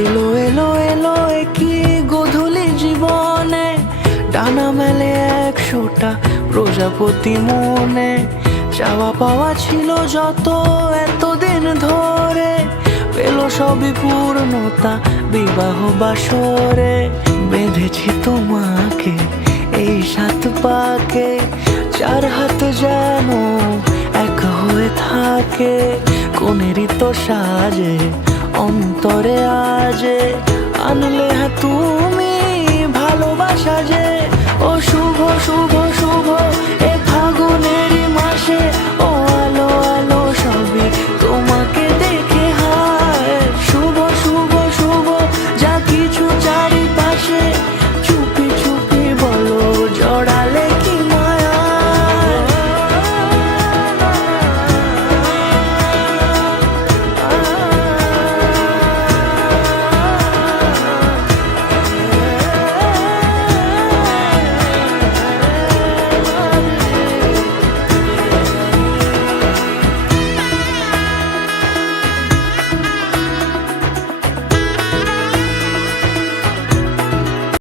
এলো এলো এলো কি গোধূলি জীবনে, ডানা মেলে 100টা প্রজাপতি মনে। চাওয়া পাওয়া ছিল যত এতদিন ধরে, পেল সবই পূর্ণতা বিবাহ বাসরে। বেঁধেছি তোমাকে এই 7 পাকে, 4 হাত যেন এক হয়ে থাকে। কোনেরই তো সাজে অন্তরে আজে, আনলে তুমি ভালোবাসা যে। ও শুভ শুভ শুভ